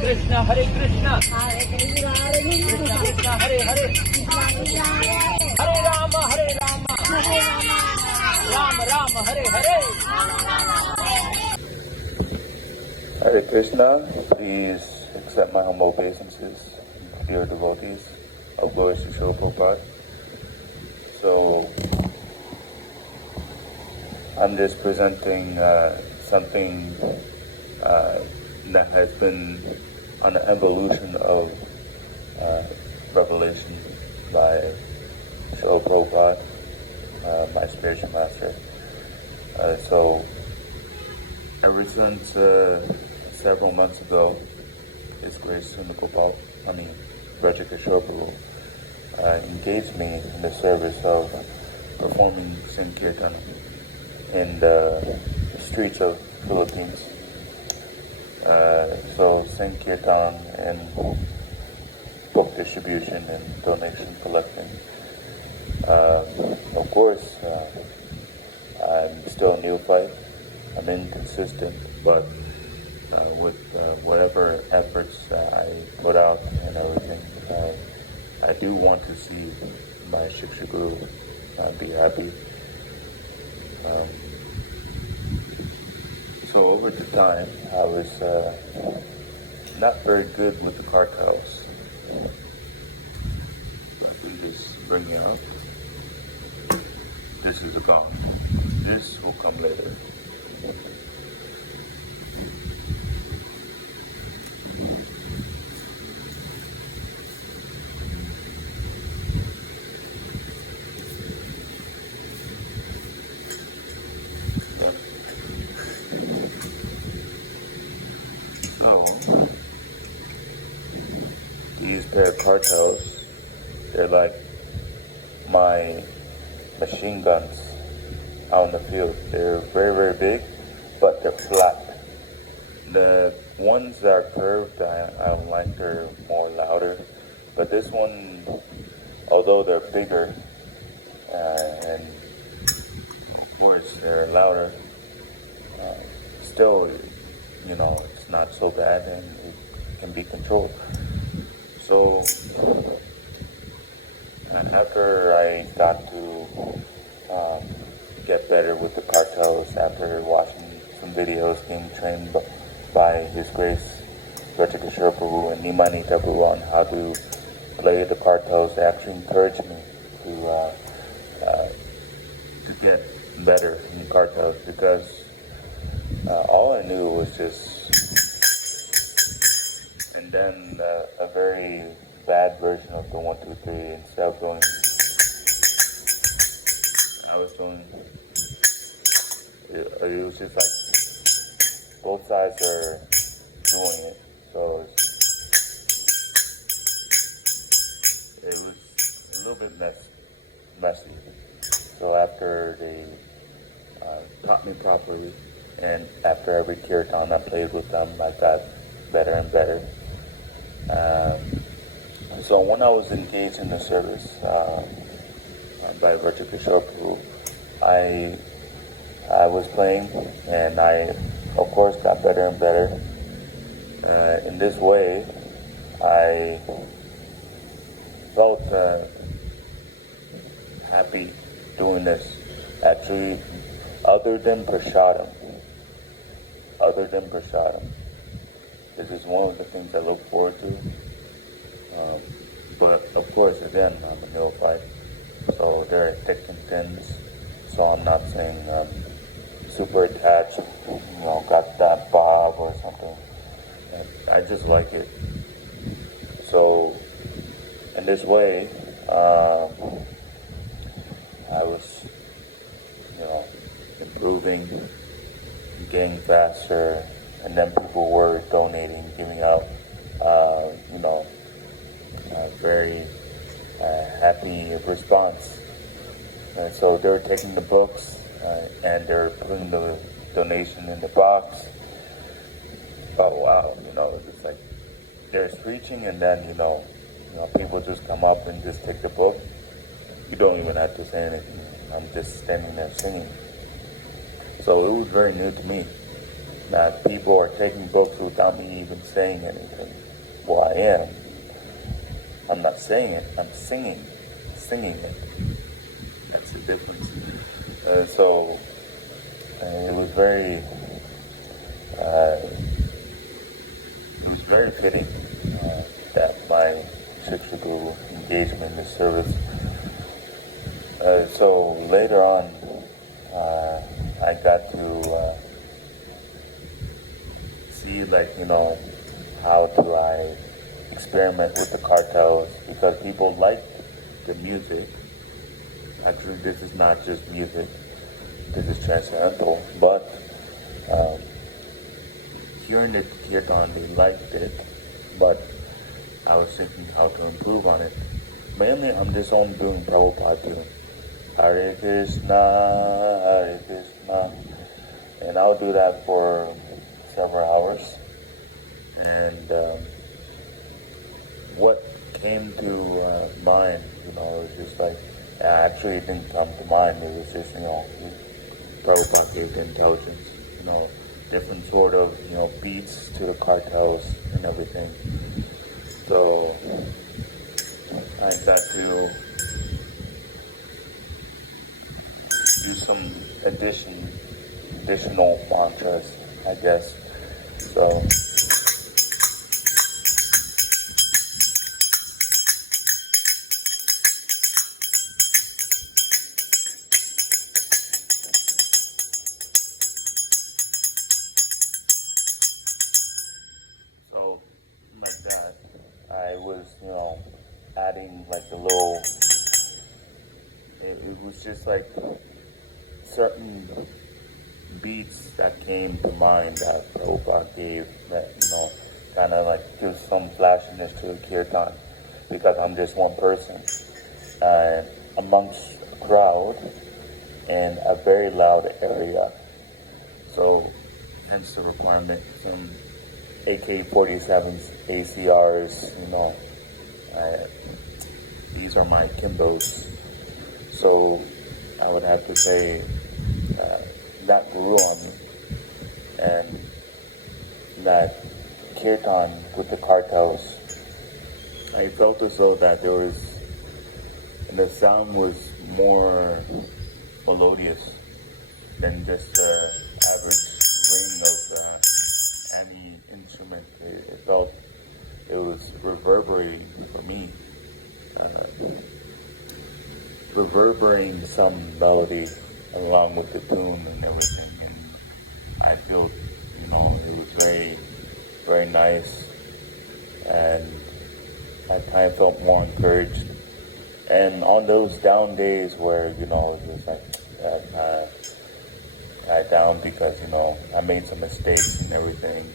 Krishna, Hare Krishna, Krishna Krishna, Hare Hare, Hare Rama, Rama Rama, Hare Hare. Hare Krishna, please accept my humble obeisances, dear devotees of glory to Kiśora Prabhupada. So, I'm just presenting something that has been on the evolution of revelation by Kiśora Prabhupada, my spiritual master. So, ever since several months ago, His Grace Vraja Kiśora engaged me in the service of performing Sankirtan in the streets of Philippines. So Sankirtan and book distribution and donation collecting. Of course, I'm still a neophyte. I'm inconsistent, but with whatever efforts I put out and everything, I do want to see my Shiksha Guru be happy. So over the time, I was not very good with the cartels. Let me just bring it up. This is a gong. This will come later. So, these pair of cartels, they're like my machine guns out in the field. They're very, very big, but they're flat. The ones that are curved, I don't like, they're more louder. But this one, although they're bigger, and of course they're louder, still, you know, it's not so bad and it can be controlled. So, after I got to get better with the cartels, after watching some videos, getting trained by His Grace Vraja Kiśora Prabhu and Nimanita Prabhu on how to play the cartels, they actually encouraged me to get better in the cartels, because all I knew was just, and then a very bad version of the 1, 2, 3. Instead of going, I was doing, it was just like both sides are doing it, so it was a little bit messy. So after they taught me properly, and after every kirtan I played with them, I got better and better. So when I was engaged in the service by Vraja Kiśora Prabhu, I was playing, and I, of course, got better and better. In this way, I felt happy doing this. Actually, other than prasadam, this is one of the things I look forward to. But of course, again, I'm a neophyte, so there are thick and thins. So I'm not saying I'm super attached, got that bob or something. I just like it. So in this way, I was, improving, getting faster, and then people were donating, giving out, very happy response. And so they were taking the books and they're putting the donation in the box. Oh wow, it's like there's preaching, and then people just come up and just take the book. You don't even have to say anything. I'm just standing there singing. So it was very new to me. that people are taking books without me even saying anything. Well, I am. I'm not saying it. I'm singing it. That's the difference. So it was very fitting that my Shiksha Guru engaged me in this service. So later on, I got to see, how do I experiment with the cartels, because people like the music. Actually, this is not just music, this is transcendental, but hearing the kirtan, they liked it, but I was thinking how to improve on it. Mainly, I'm just on doing Prabhupada tune. Hare Krishna, and I'll do that for several hours. And what came to mind, it was just actually it didn't come to mind. It was just, Prabhupada gave the intelligence, different sort of, beats to the cartels and everything. So I got to do some additional mantras, I guess. So like that, I was, adding a little, it was just certain beats that came to mind that Prabhupada gave that, kind of gives some flashiness to the kirtan, because I'm just one person amongst a crowd in a very loud area. So hence the requirement, some AK-47s, ACRs, these are my Kimbos. So I would have to say that grew on me. And that kirtan with the cartels, I felt as though that there was, and the sound was more melodious than just the average ring of any instrument. It felt it was reverberating for me, reverberating some melody along with the tune and everything. And I feel, it was very, very nice, and I kind of felt more encouraged. And on those down days where, it was just kind of down because, I made some mistakes and everything,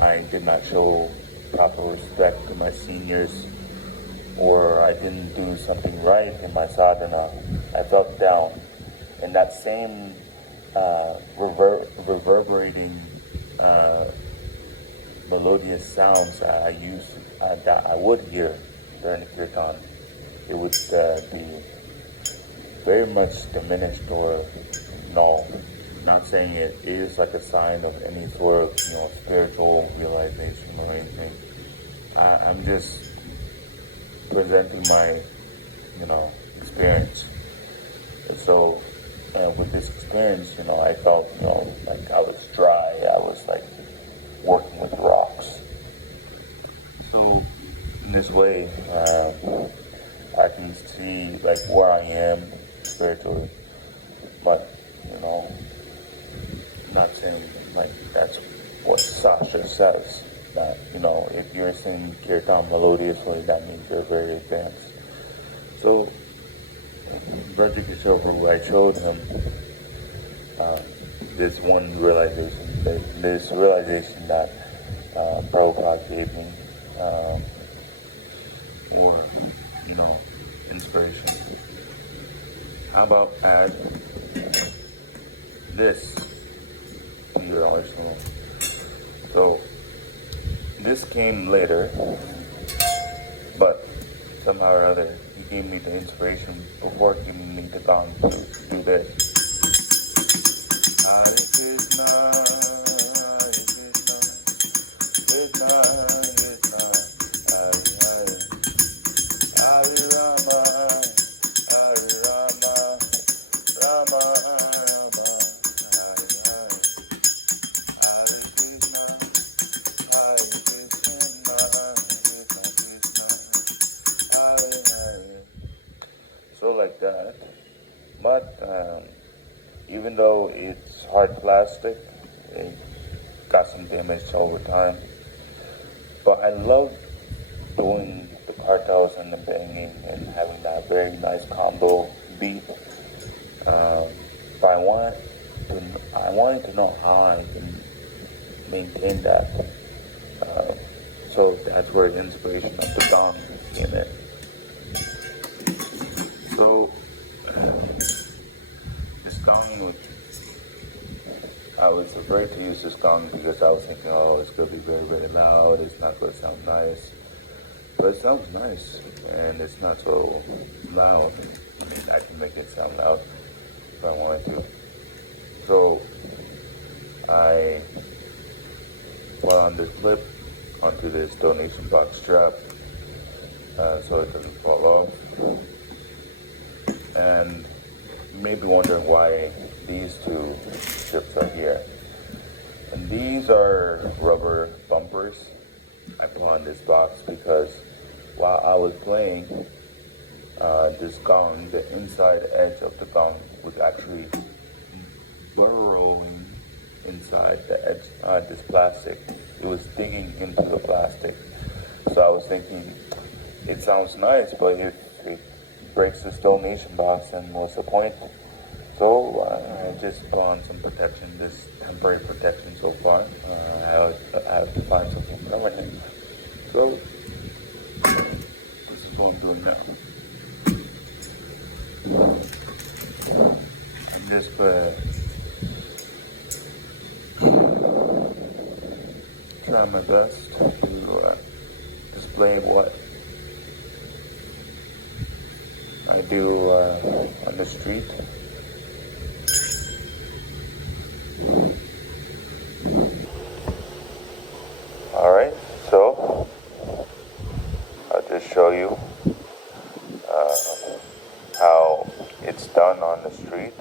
I did not show proper respect to my seniors, or I didn't do something right in my sadhana. I felt down. And that same reverberating melodious sounds that I would hear during the kirtan, it would be very much diminished, or not saying it is a sign of any sort of spiritual realization or anything. I'm just presenting my experience. And so with this experience, I felt like I was dry. I was working with rocks. So in this way, I can see where I am spiritually, but not saying that's what Sasha says, that if you're singing kirtan melodiously, that means you're very advanced. So Vraja Kiśora, I showed him this one realization, that Prabhupada gave me, or inspiration. How about add this to your arsenal? So this came later, but somehow or other he gave me the inspiration before giving me the gong to do this. Hare Krishna, So like that. But even though it's hard plastic, it got some damage over time. But I love doing the cartels and the banging and having that very nice combo beat. But I wanted to know how I can maintain that. So that's where the inspiration of the gong came in. So this gong, I was afraid to use this gong because I was thinking, oh, it's going to be very, very loud. It's not going to sound nice. But it sounds nice, and it's not so loud. I mean, I can make it sound loud if I wanted to. So I put on this clip onto this donation box strap so it doesn't fall off. And you may be wondering why these two strips are here. And these are rubber bumpers I put on this box because while I was playing this gong, the inside edge of the gong was actually burrowing inside the edge, this plastic. It was digging into the plastic. So I was thinking, it sounds nice, but if it breaks this donation box, then what's the point? So I just put on some protection, this temporary protection so far. I have to find something permanent. So this is what I'm doing now. I'm just try my best to display what I do on the street. Alright, so I'll just show you how it's done on the street.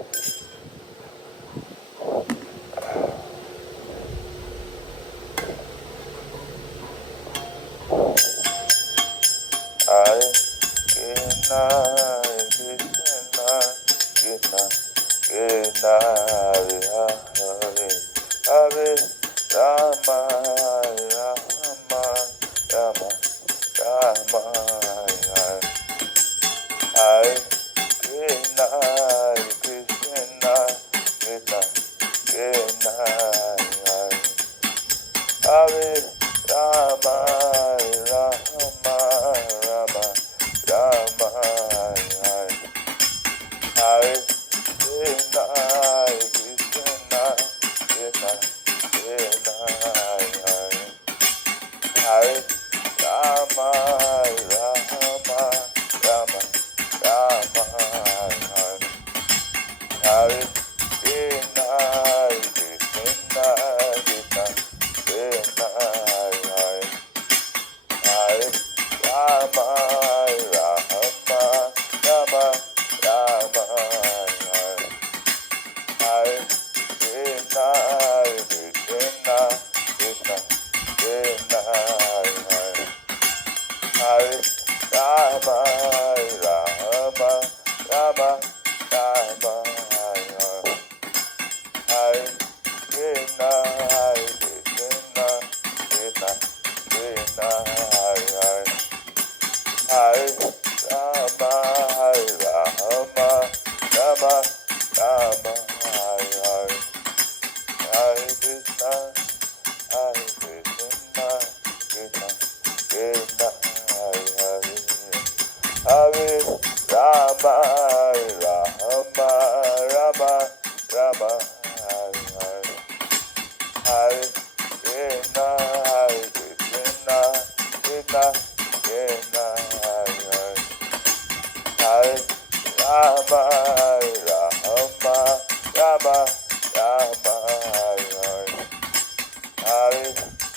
Hare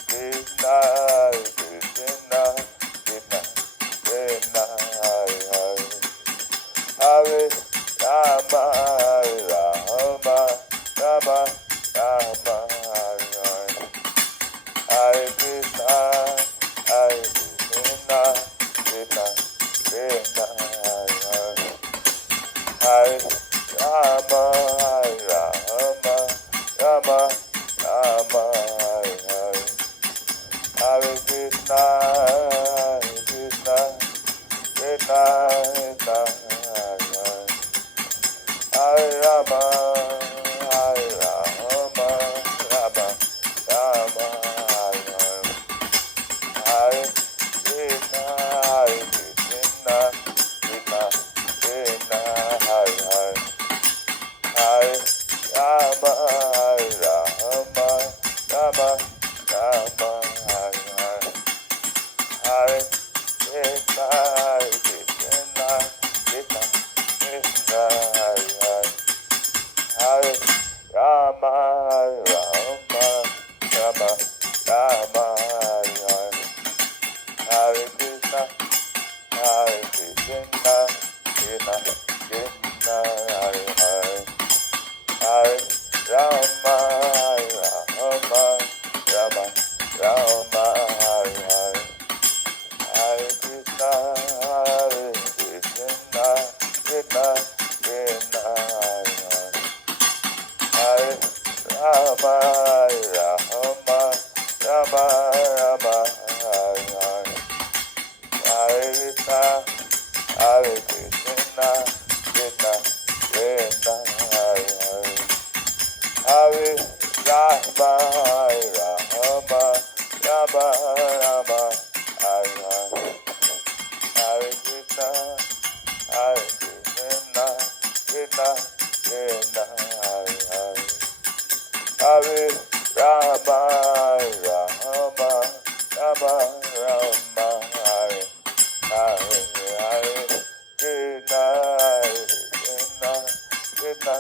Krishna. Hare Krishna, Krishna, Krishna, Krishna, Hare Rama, Hare Rama, Rama, Rama, Hare Krishna, Krishna, Krishna, Krishna, Hare Hare, Hare Rama, Rama, Rama, Rama, Hare Hare, Hare Krishna, Krishna, Krishna, Krishna, Hare Hare, Hare Rama, Rama, Rama, Rama, Hare Hare, Hare Krishna, Krishna, Krishna, Krishna, Hare Hare, Hare Rama, Rama, Rama, Rama, Hare Hare, Hare Krishna, Krishna, Krishna, Krishna, Hare Hare, Hare Rama, Rama, Rama, Rama, Hare Hare, Hare Krishna, Krishna, Krishna, Krishna, Hare Hare, Hare Rama, Rama, Rama, Rama, Hare Hare, Hare Krishna, Krishna, Krishna, Krishna, Hare Hare, Hare Rama, Rama, Rama, Rama, Hare Hare, Hare Krishna, Krishna, Krishna,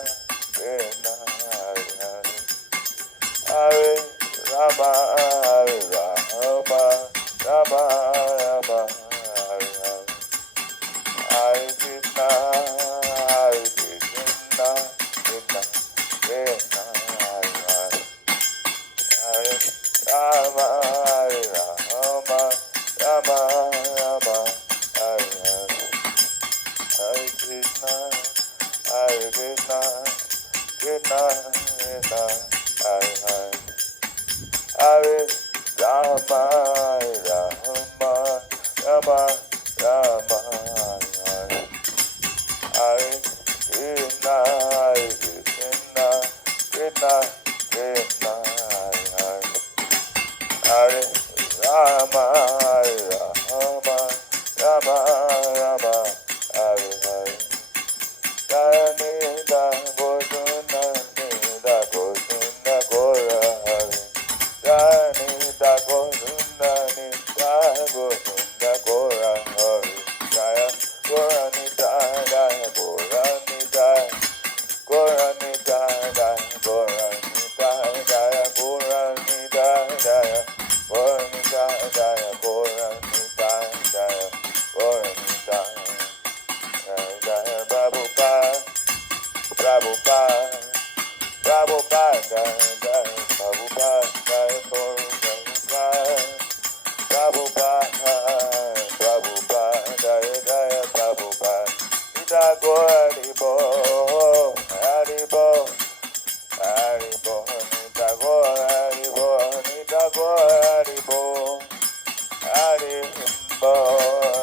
Krishna, Hare Hare, Hare Rama, Rama, Rama, Rama, Hare Hare, Hare Krishna, Krishna, Krishna, Krishna, Hare Hare, Hare Rama, Rama, Rama, Rama, Hare Hare, Hare Krishna, Krishna, Krishna, Krishna, Hare Hare, Hare Rama, Rama, Rama, Rama, Hare Hare, Hare Krishna, Krishna, Krishna, Krishna, Hare Hare, Hare Rama, Rama, Rama, Rama, Hare Hare, Jaya Nida Gosunda, Nida Gosunda Gora Hare, Jaya Nida Gosunda, Nida Gosunda Gora Hare, Jaya Gora Nida, Jaya Gora Nida, Gora Nida, Jaya Gora Nida, Jaya Gora Nida, Jaya Gora Nida, Jaya Gora Nida, Jaya Gora Nida, Jaya Prabhupāda, Prabhupāda, Prabhupāda, Jaya Prabhupāda, Jaya Prabhupāda, Prabhupāda, Prabhupāda, Jaya Jaya Prabhupāda, Nita Gora Haribo, Haribo, Haribo, Nita Gora Haribo, Nita Gora Haribo, Haribo,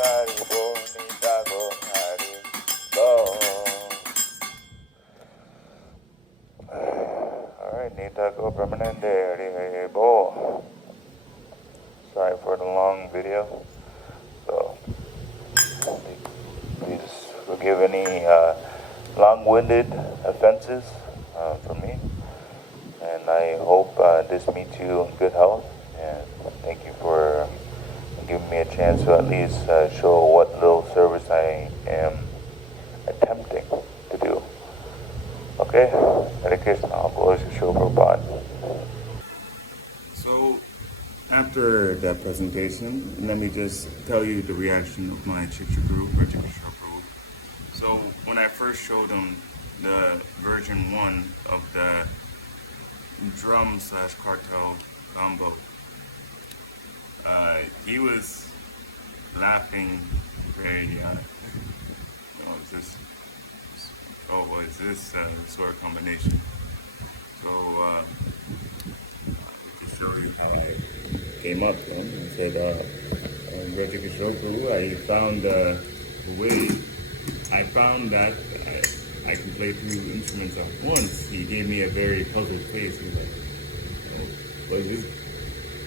Haribo, Nita Gora Haribo. Alright, Nita Go Permanente, Haribo. Sorry for the long video. So, please forgive any long-winded offenses from me. And I hope this meets you in good health. And thank you for giving me a chance to at least show what little service I am attempting to do. Okay? Hare Krishna. I'll close your show, Prabhupada. So, after that presentation, let me just tell you the reaction of my Shiksha guru, Vraja Kiśora. So, when I first showed him the version 1 of the drum/cartel combo, he was laughing very, is this sort of combination? So, to show you how I came up to him and said, Vraja Kiśora, I found a way. I found that I can play 2 instruments at once. He gave me a very puzzled face. He was like, oh, what is this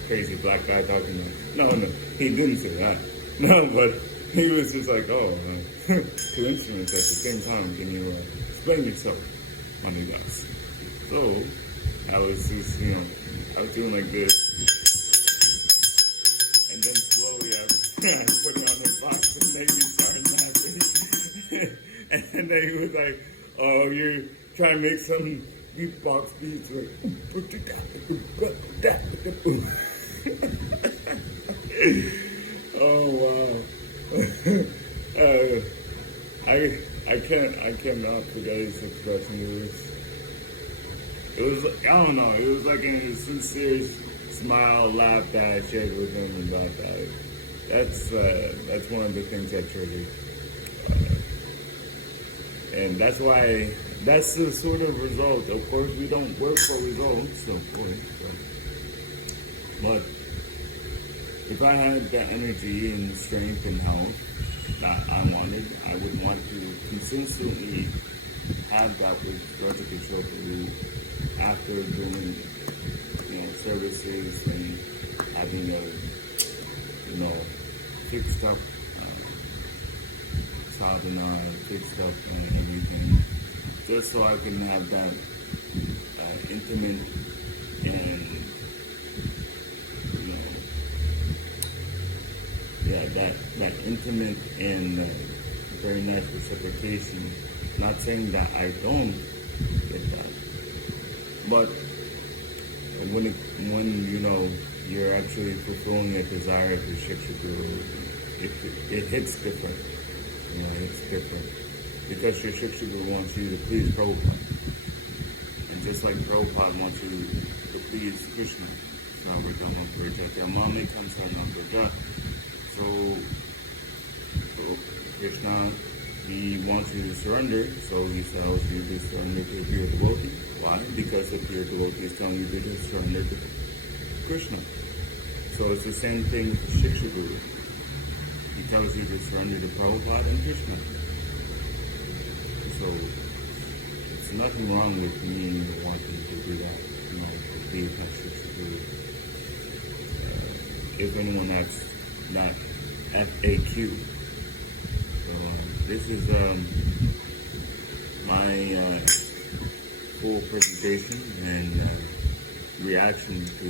crazy black guy talking about? No, he didn't say that. No, but he was just like, oh, 2 instruments at the same time. Can you explain yourself, my guys? So I was just, I was doing like this. And then slowly I put it on the box and they started laughing. And then he was like, oh, you're trying to make some beatbox beats. Like, oh, wow. I cannot forget his expression. It was, I don't know, it was like a sincere smile, laugh that I shared with him about that. That's one of the things that triggered. And that's why, that's the sort of result. Of course, we don't work for results, of course. But if I had the energy and strength and health that I wanted, I would want to consistently have that with Vraja Kiśora after doing, services and having a, fixed up sadhana, fixed up everything, just so I can have that intimate and, that intimate and very nice reciprocation. Not saying that I don't get that, but when you're actually fulfilling a desire of the Shiksha Guru, it hits different. It's different. Because your Shiksha Guru wants you to please Prabhupada. And just like Prabhupada wants you to please Krishna. So Krishna, he wants you to surrender, so he tells you to surrender to a pure devotee. Why? Because the pure devotee is telling you to surrender to Krishna. So it's the same thing with the Shiksha Guru. He tells you to surrender to Prabhupada and Krishna. So it's nothing wrong with me wanting to do that, to be with my Shiksha Guru. If anyone asks that FAQ. So this is my full presentation and reaction to